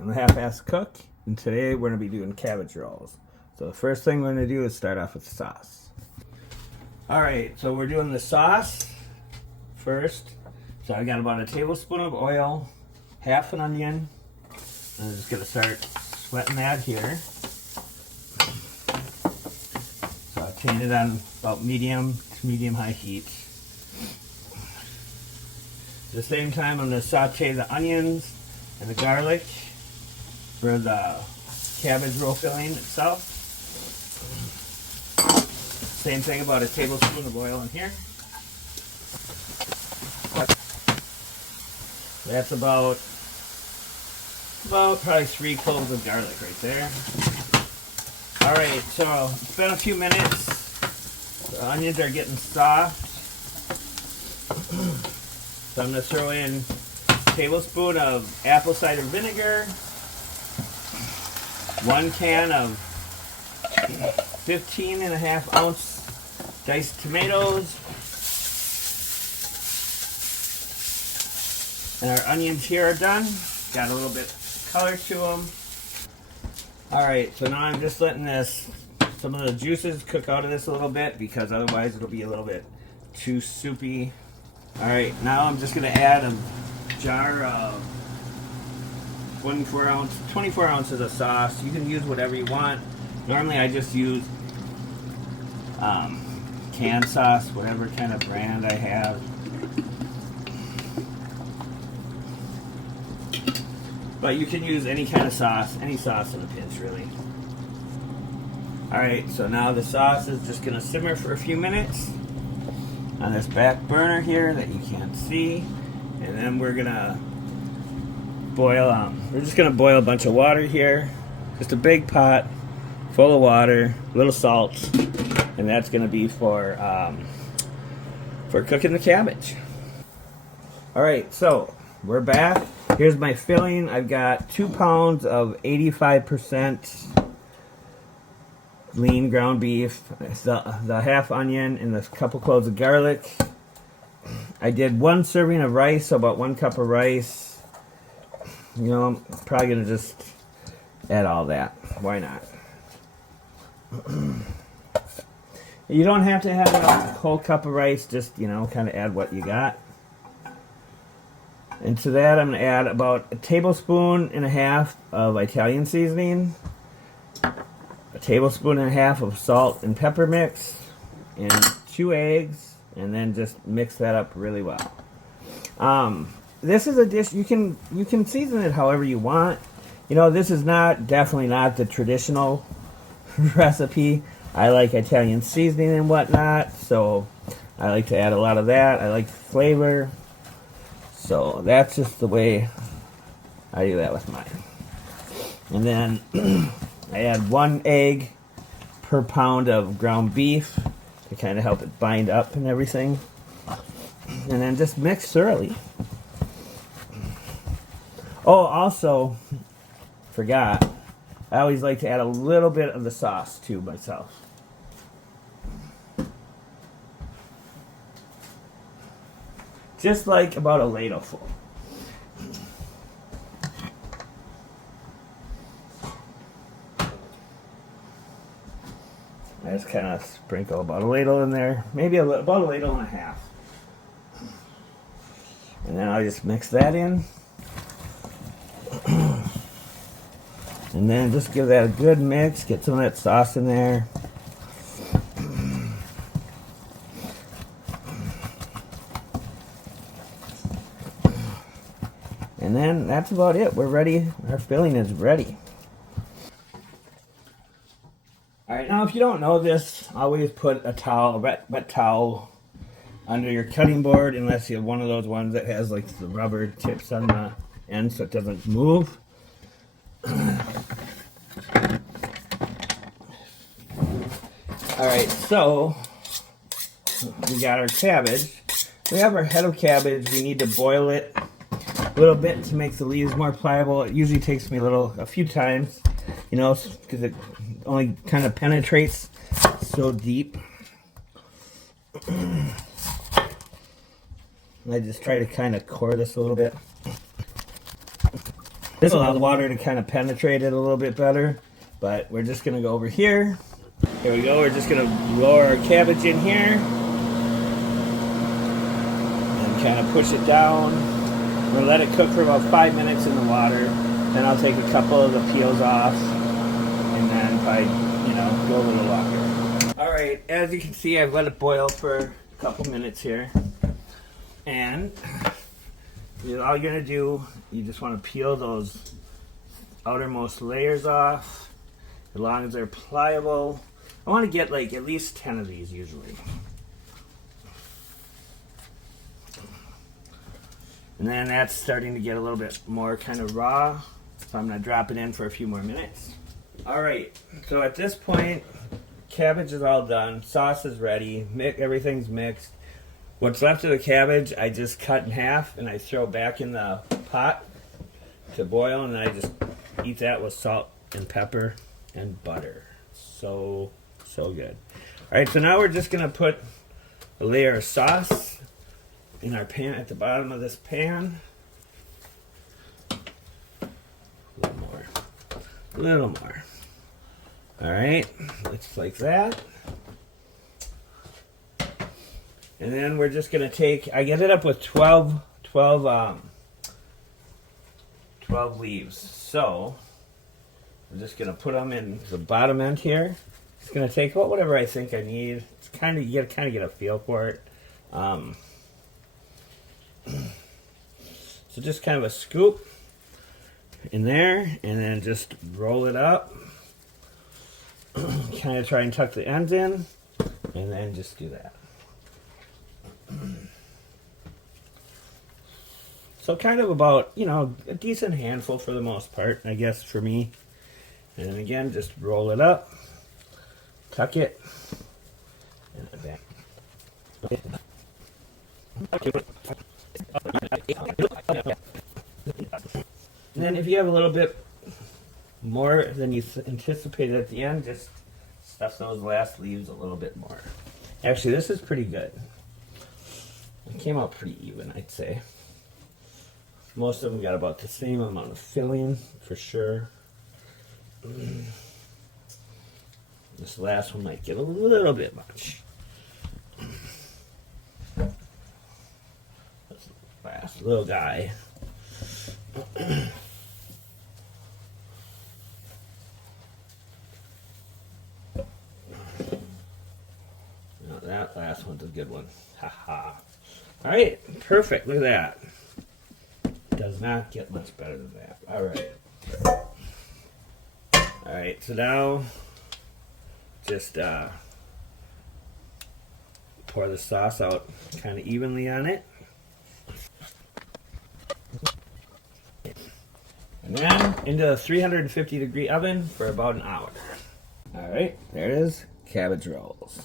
I'm a half-ass cook, and today we're going to be doing cabbage rolls. So the first thing we're going to do is start off with the sauce. Alright, so we're doing the sauce first. So I got about a tablespoon of oil, half an onion. I'm just going to start sweating that here. So I chained it on about medium to medium-high heat. At the same time, I'm going to saute the onions and the garlic for the cabbage roll filling itself. Same thing, about a tablespoon of oil in here. That's about probably 3 cloves of garlic right there. Alright, so it's been a few minutes. The onions are getting soft. So I'm going to throw in a tablespoon of apple cider vinegar, 1 can of 15.5-ounce diced tomatoes, and our onions here are done. Got a little bit of color to them. Alright, so now I'm just letting some of the juices cook out of this a little bit, because otherwise it'll be a little bit too soupy. Alright, now I'm just going to add a jar of 24 ounces of sauce. You can use whatever you want. Normally I just use canned sauce, whatever kind of brand I have. But you can use any kind of sauce, any sauce in a pinch really. Alright, so now the sauce is just going to simmer for a few minutes on this back burner here that you can't see, and then we're gonna boil. We're just gonna boil a bunch of water here, just a big pot full of water, a little salt, and that's gonna be for cooking the cabbage. All right, so we're back. Here's my filling. I've got 2 pounds of 85% lean ground beef, the half onion, and a couple cloves of garlic. I did 1 serving of rice, so about 1 cup of rice. You know, I'm probably gonna just add all that. Why not? You don't have to have a whole cup of rice, just, you know, kind of add what you got. And to that, I'm gonna add about 1.5 tablespoons of Italian seasoning, 1.5 tablespoons of salt and pepper mix, and 2 eggs, and then just mix that up really well. This is a dish you can season it however you want. You know, this is definitely not the traditional recipe. I like Italian seasoning and whatnot, so I like to add a lot of that. I like the flavor, so that's just the way I do that with mine. And then I add 1 egg per pound of ground beef to kind of help it bind up and everything. And then just mix thoroughly. Oh, also, forgot, I always like to add a little bit of the sauce too myself. Just like about a ladleful. I just kind of sprinkle about a ladle in there, maybe about a ladle and a half. And then I'll just mix that in. And then just give that a good mix, get some of that sauce in there. And then that's about it. We're ready. Our filling is ready. Alright, now if you don't know this, always put a wet towel under your cutting board, unless you have one of those ones that has like the rubber tips on the end so it doesn't move. Alright, so we got our cabbage. We have our head of cabbage. We need to boil it a little bit to make the leaves more pliable. It usually takes me a few times, you know, because it only kind of penetrates so deep. I just try to kind of core this a little bit. This will allow the water to kind of penetrate it a little bit better. But we're just going to go over here. Here we go. We're just going to lower our cabbage in here. And kind of push it down. We're going to let it cook for about 5 minutes in the water. Then I'll take a couple of the peels off. And then probably, go a little longer. Alright, as you can see, I've let it boil for a couple minutes here. And all you're going to do, you just want to peel those outermost layers off. As long as they're pliable. I want to get like at least 10 of these usually. And then that's starting to get a little bit more kind of raw. So I'm going to drop it in for a few more minutes. Alright, so at this point, cabbage is all done. Sauce is ready. Everything's mixed. What's left of the cabbage, I just cut in half and I throw back in the pot to boil. And I just eat that with salt and pepper and butter. So good. Alright, so now we're just going to put a layer of sauce in our pan at the bottom of this pan. A little more. Alright, looks like that. And then we're just going to take, I ended up with 12 leaves. So, I'm just going to put them in the bottom end here. It's going to take whatever I think I need. It's kind of, you kind of get a feel for it. So just kind of a scoop in there, and then just roll it up. Kind of try and tuck the ends in, and then just do that. So kind of about, a decent handful for the most part, I guess, for me. And then again, just roll it up, tuck it, and back. And then if you have a little bit more than you anticipated at the end, just stuff those last leaves a little bit more. Actually, this is pretty good. It came out pretty even, I'd say. Most of them got about the same amount of filling, for sure. This last one might get a little bit much. This last little guy. Now that last one's a good one. Haha. Alright, perfect. Look at that. Does not get much better than that. Alright. Alright, so now just pour the sauce out kind of evenly on it. And then into a 350 degree oven for about an hour. Alright, there it is. Cabbage rolls.